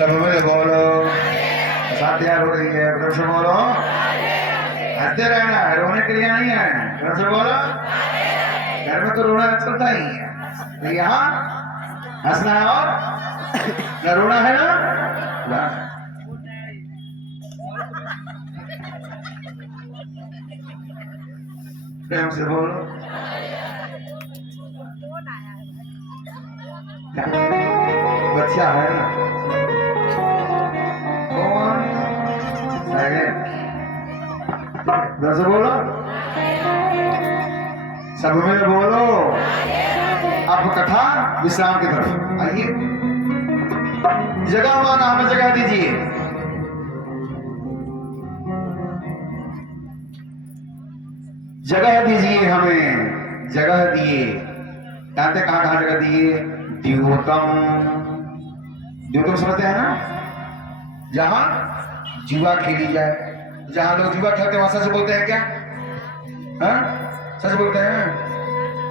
सब में बोलो, शादियां हो रही है, फिर से बोलो, हंसते रहना है, रोने के लिए नहीं है, फिर से बोलो, घर में तो रोना चलता ही है, तो यहाँ हंसना है और न रोना है ना, प्रेम से बोलो, बच्चा है ना, से बोलो, सब में बोलो। अब कथा विश्राम की तरफ आइए। जगह माना हमें जगह दीजिए। जगह दीजिए हमें, जगह दिए। जानते कहां कहां जगह दिए? द्योतम, द्योतम समझते हैं ना, जहां जुआ खेली जाए। जहां लोग जुआ खेलते हैं वहां सच बोलते हैं क्या? हाँ? सच बोलते हैं।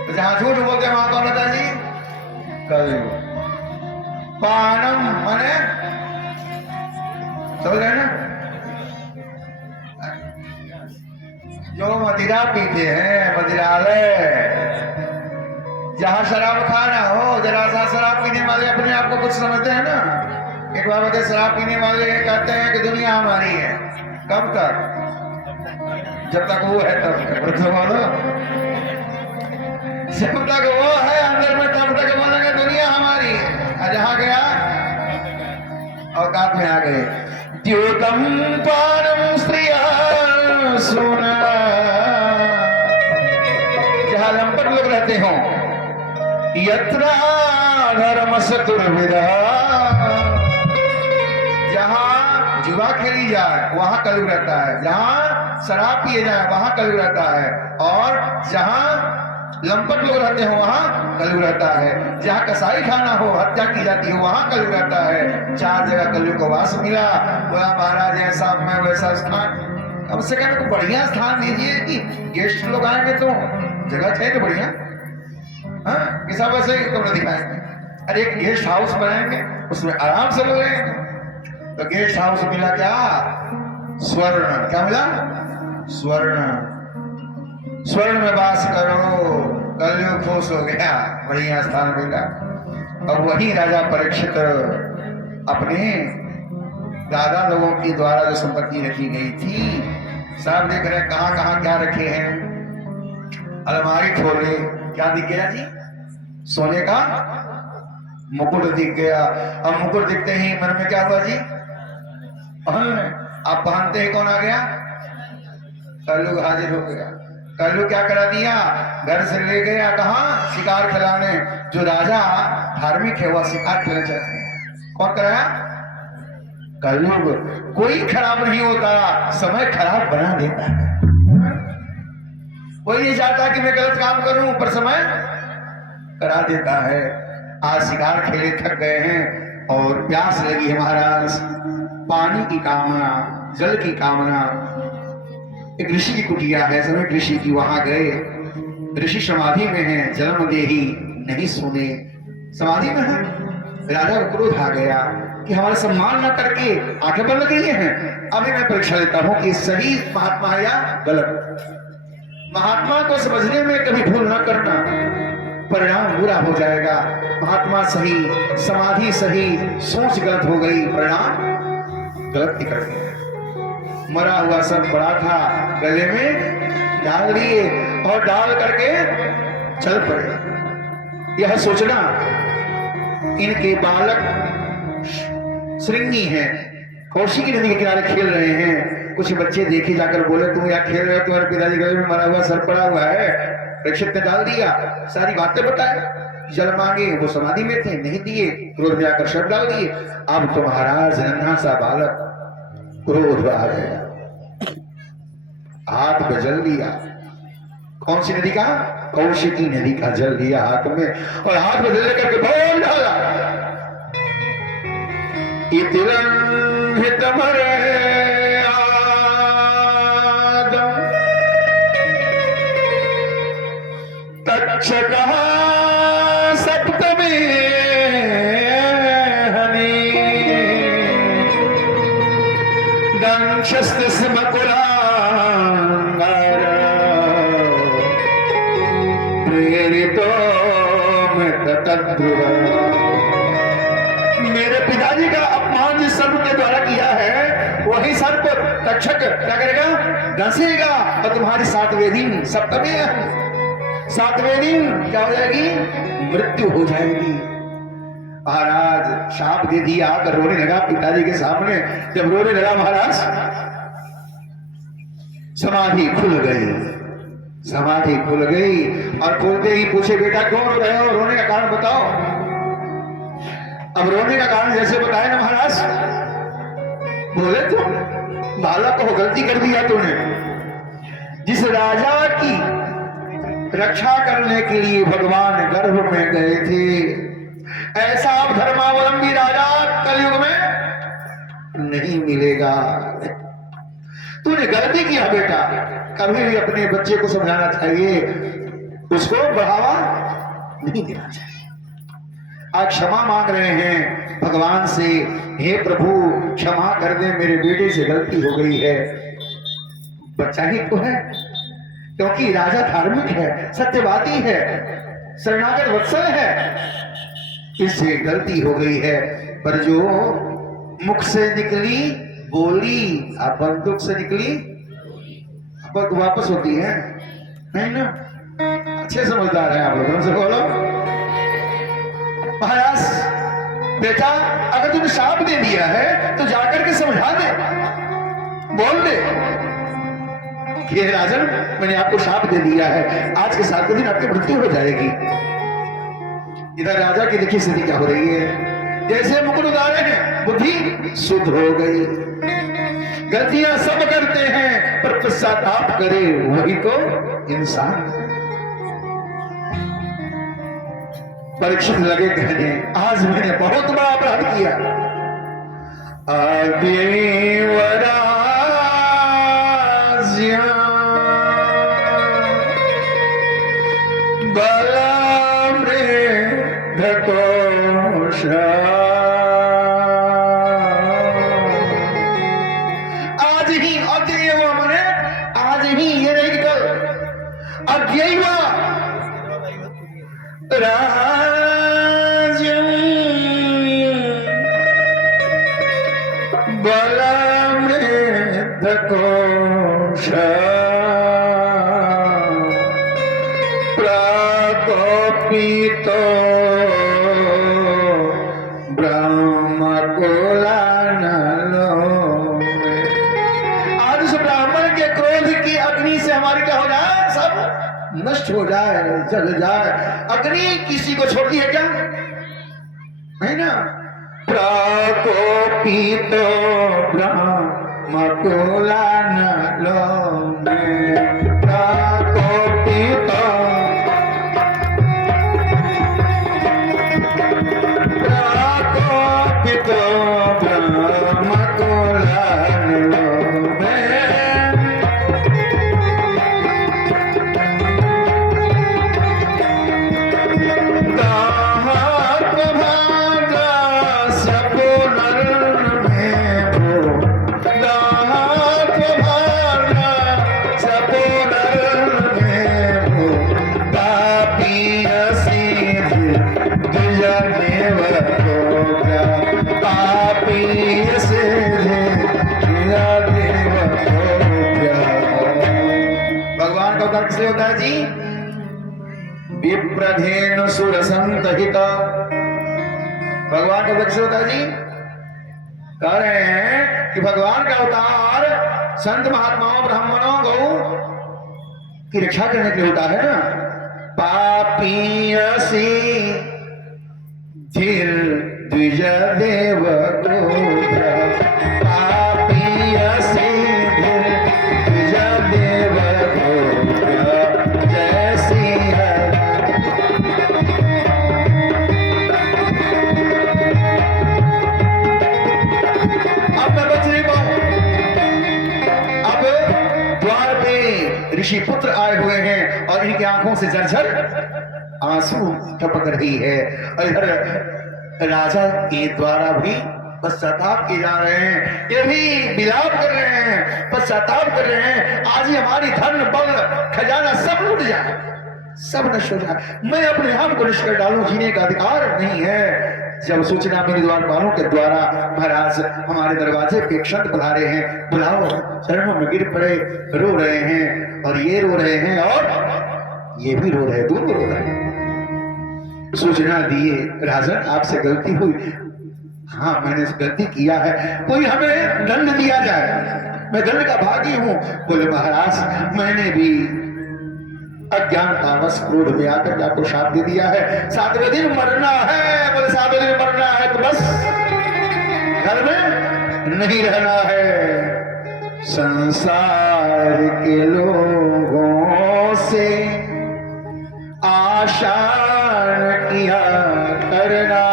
तो जहां झूठ बोलते हैं वहां कौन होता है जी? कलयुग। पानम माने समझ रहे ना, जो मदिरा पीते हैं, मदिरालय, जहां शराब खाना हो, जरा सा शराब पीने वाले अपने आप को कुछ समझते हैं ना। एक बार बताए, शराब पीने वाले कहते हैं कि दुनिया हमारी है। कब तक? जब तक वो है तब तक। तो बोलो, जब तक वो है अंदर में तब तक बोलेंगे दुनिया हमारी है। और जहां गया औकात में आ गए। द्योतम पारम स्त्रिया सुना, जहां लंपट लोग रहते हो, यत्रा धर्म सतुर्विदा, जहां जुआ खेली जाए वहां कलयुग रहता है, जहां शराब पिए जाए वहां कलयुग रहता है, और जहां लंपट लोग रहते हो वहां कलयुग रहता है, जहां कसाई खाना हो, हत्या की जाती हो वहां कलयुग रहता है। 4 जगह कलयुग को वास मिला। बोला महाराज ऐसा मैं वैसा स्थान, कम से कम को बढ़िया स्थान दीजिए कि गेस्ट लोग आएंगे तो जगह चाहिए तो बढ़िया। हाँ, किसा वैसे कमरा दिखाएंगे, अरे एक गेस्ट हाउस बनाएंगे उसमें आराम से लोग रहेंगे। तो गेस्ट हाउस मिला क्या? स्वर्ण। क्या मिला? स्वर्ण। स्वर्ण में वास करो, कलयुग खुश हो गया, बढ़िया स्थान मिला। और वही राजा परीक्षित अपने दादा लोगों के द्वारा जो संपत्ति रखी गई थी, सब देख रहे कहां कहां क्या रखे हैं। अलमारी खोले, क्या दिख गया जी? सोने का मुकुट दिख गया। अब मुकुट दिखते ही मन में क्या हुआ जी? आप पहनते ही कौन आ गया? कलयुग हाजिर हो गया। कलयुग क्या करा दिया? घर से ले गया कहां? शिकार खिलाने। जो राजा धार्मिक है वह शिकार खिलाने चला। कौन कराया? कलयुग। कोई खराब नहीं होता, समय खराब बना देता है। कोई नहीं चाहता कि मैं गलत काम करूं, पर समय करा देता है। आज शिकार खेले थक गए हैं और प्यास लगी है महाराज, पानी की कामना, जल की कामना। एक ऋषि की कुटिया है, समय ऋषि की, वहां गए। ऋषि समाधि में है, जन्म देही नहीं सुने, समाधि में है। राजा को क्रोध आ गया कि हमारा सम्मान न करके आंखें बंद गई हैं। अभी मैं परीक्षा लेता हूं कि सही महात्मा है या गलत। महात्मा को समझने में कभी भूल न करना, परिणाम बुरा हो जाएगा। महात्मा सही, समाधि सही, सोच गलत हो गई, परिणाम गलत निकल गया। मरा हुआ सब बड़ा था, गले में डाल दिए और डाल करके चल पड़े। यह सोचना इनके बालक श्रृंगी हैं, कौशी की नदी के किनारे खेल रहे हैं। कुछ बच्चे देखे जाकर बोले तुम यहाँ खेल रहे हो, तुम्हारे पिताजी गले में मरा हुआ सर पड़ा हुआ है। परीक्षित ने डाल दिया, सारी बातें बताए। जल मांगे, वो समाधि में थे, नहीं दिए, क्रोध में आकर शब्द डाल दिए। अब तो महाराज नन्हा सा बालक क्रोध आ गया, हाथ पे जल दिया, कौन सी नदी का? कौशिकी नदी का जल लिया हाथ में और हाथ में जल लेकर के बोल डाला, इतिरं हितमरे आदम तक्षकः सप्तमे हनि दंशस्त स्मकुलांगर प्रेरितो में तद्रुव। मेरे पिताजी का अपमान जिस सर्प के द्वारा किया है वही सर्प तक्षक क्या करेगा? डसेगा और तुम्हारी सातवें दिन, सप्तमी सातवें दिन क्या हो जाएगी? मृत्यु हो जाएगी। महाराज शाप दे दिया, आकर रोने लगा पिताजी के सामने। जब रोने लगा महाराज समाधि खुल गई, समाधि खुल गई और खुलते ही पूछे बेटा क्यों रो रहे हो? रोने का कारण बताओ। अब रोने का कारण जैसे बताया ना महाराज, बोले तो बालक को गलती कर दिया तूने। जिस राजा की रक्षा करने के लिए भगवान गर्भ में गए थे, ऐसा अब धर्मावलंबी राजा कलयुग में नहीं मिलेगा। तूने गलती किया बेटा। कभी भी अपने बच्चे को समझाना चाहिए, उसको बढ़ावा नहीं देना चाहिए। आज क्षमा मांग रहे हैं भगवान से, हे प्रभु क्षमा कर दे, मेरे बेटे से गलती हो गई है। बच्चा ही तो है, क्योंकि राजा धार्मिक है, सत्यवादी है, शरणागत वत्सल है, इससे गलती हो गई है। पर जो मुख से निकली बोली अब बंदूक से निकली अब वापस होती है, नहीं ना? अच्छे समझदार हैं आप लोग, हमसे बोलो। महाराज बेटा अगर तूने शाप दे दिया है तो जाकर के समझा दे, बोल दे कि राजन मैंने आपको शाप दे दिया है, आज के 7वें दिन आपकी मृत्यु हो जाएगी। इधर राजा की देखिए स्थिति क्या हो रही है। जैसे मुकुट उतारे हैं बुद्धि शुद्ध हो गई। गलतियां सब करते हैं पर पश्चाताप करे वही तो इंसान। परीक्षित लगे कहने आज मैंने बहुत बड़ा अपराध किया। आज ही अध्यय हुआ, मैंने आज ही, ये नहीं कि कल अध्यय हुआ। प्रकोपितो ब्रह्म कुलानलो। आज उस ब्राह्मण के क्रोध की अग्नि से हमारी क्या हो जाए? सब नष्ट हो जाए, जल जाए। अग्नि किसी को छोड़ती है क्या? है ना? प्रकोपितो ब्रह्म कुलानलो प्रकोपितो ब्रह्म कुलानलो से होता है जी। विप्रधेनु सुरसंतहित, भगवान का वृक्ष होता है जी। कह रहे हैं कि भगवान का अवतार संत महात्माओं ब्राह्मणों गौ की रक्षा करने के लिए होता है ना। पापीयसी धीर द्विज देव गोत्र, पापीयसी धीर द्विज देव गोत्र, ऋषि पुत्र आए हुए हैं और इनकी आंखों से झरझर आंसू टपक रही है। और इधर राजा के द्वारा भी पश्चाताप किए जा रहे हैं, ये भी विलाप कर रहे हैं, पश्चाताप कर रहे हैं। आज ही हमारी धन बल खजाना सब लूट जाए, सब नष्ट हो जाए, मैं अपने आप को नष्ट कर डालूं, जीने का अधिकार नहीं है। जब सूचना मेरे द्वारपालों के द्वारा महाराज हमारे दरवाजे पे क्षण पधारे हैं, बुलाओ, चरणों में गिर पड़े, रो रहे हैं, और ये रो रहे हैं और ये भी रो रहे हैं, दोनों रो रहे हैं। सूचना दिए, राजन आपसे गलती हुई। हाँ, मैंने गलती किया है, कोई हमें दंड दिया जाए, मैं दंड का भागी हूं। बोले महाराज मैंने भी अज्ञानतावश क्रोध में आकर आपको शाप दे दिया है, 7वें दिन मरना है। बोले 7वें दिन मरना है तो बस घर में नहीं रहना है। संसार के लोगों से आशा किया करना,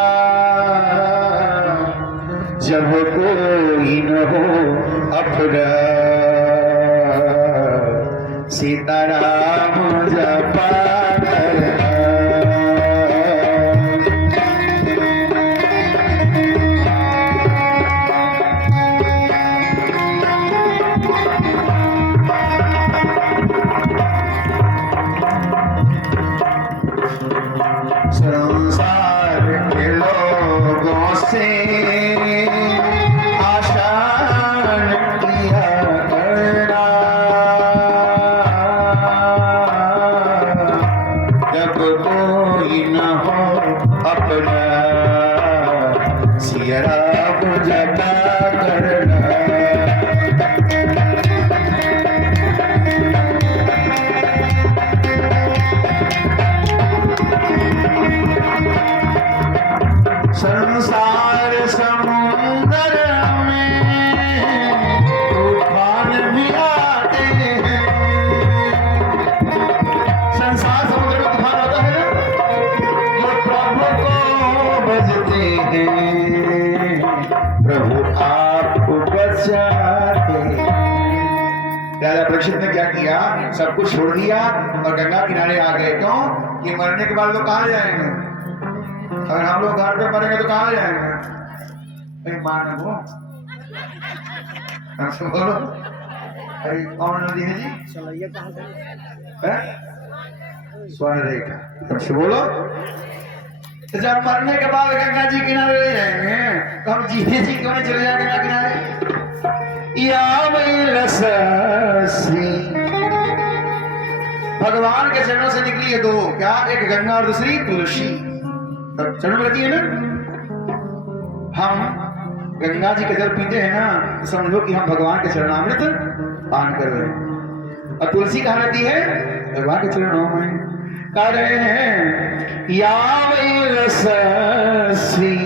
जब कोई न हो अपना, सीताराम जपा करना। संसार के लोगों से संसार समुंदर में तूफान भी आते हैं। संसार समुद्र में तूफान आता है ना, जो प्रभु को बजते हैं, प्रभु आपको बचाते हैं। राजा परीक्षित ने क्या किया, सब कुछ छोड़ दिया और गंगा किनारे आ गए। क्यों? कि मरने के बाद लोग कहाँ जाएंगे? अगर हम लोग घर पे मरेंगे तो कहाँ जाएंगे? कहीं मार न हो, बोलो कौन नदी है जी? स्वर्ण रेखा, हमसे बोलो। तो जब मरने के बाद गंगा जी किनारे ले जाएंगे तो हम जीते जी क्यों नहीं चले जाएंगे गंगा किनारे? या भगवान के चरणों से निकली है दो, क्या? एक गंगा और दूसरी तुलसी। चरण रहती है ना, हम गंगा जी का जल पीते हैं ना, तो समझो कि हम भगवान के चरणामृत पान कर रहे हैं। और तुलसी कहाँ रहती है? भगवान के चरणों में। कह रहे हैं यावै रसस्वी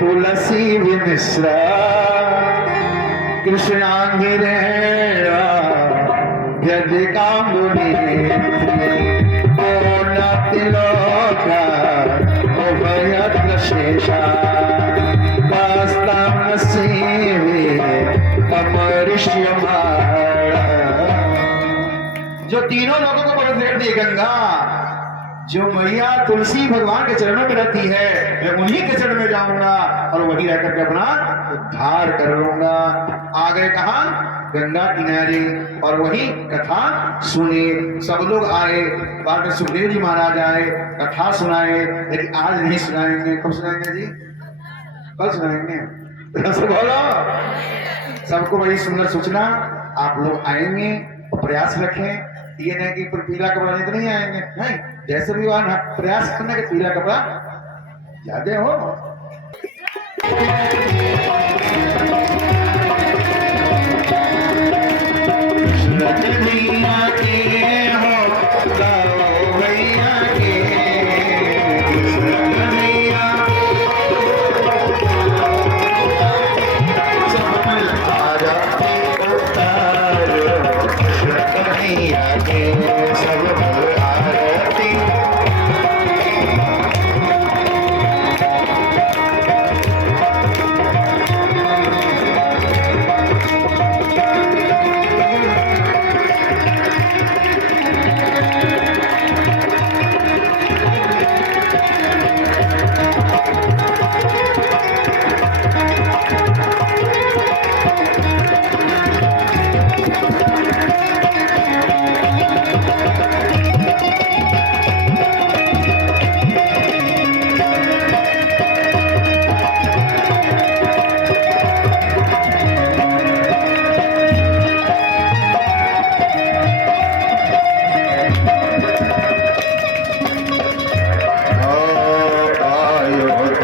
तुलसी विमिश्रा कृष्णांगिरेण यदिकाम्बुनि पूर्णतिलोका उभयत्र शेषा वास्तां सेवे अमृष्यमाण। जो तीनों लोगों को पवित्र कर दी गंगा, जो मैया तुलसी भगवान के चरणों में रहती है, मैं उन्हीं के चरण में जाऊंगा और वहीं रहकर के अपना उद्धार कर लूंगा। आ गए कहां? गंगा किनारे, और वही कथा सुने। सब लोग आए, बाद में सुखदेव जी महाराज आए, कथा सुनाए, लेकिन आज नहीं सुनाएंगे। कब सुनाएंगे जी? कल सुनाएंगे। बोलो, सबको बड़ी सुंदर सूचना। आप लोग आएंगे और प्रयास रखें, ये नहीं कि पीला कपड़ा नहीं तो नहीं आएंगे, नहीं, जैसे भी वहां प्रयास करना कि पीला कपड़ा ज्यादा हो।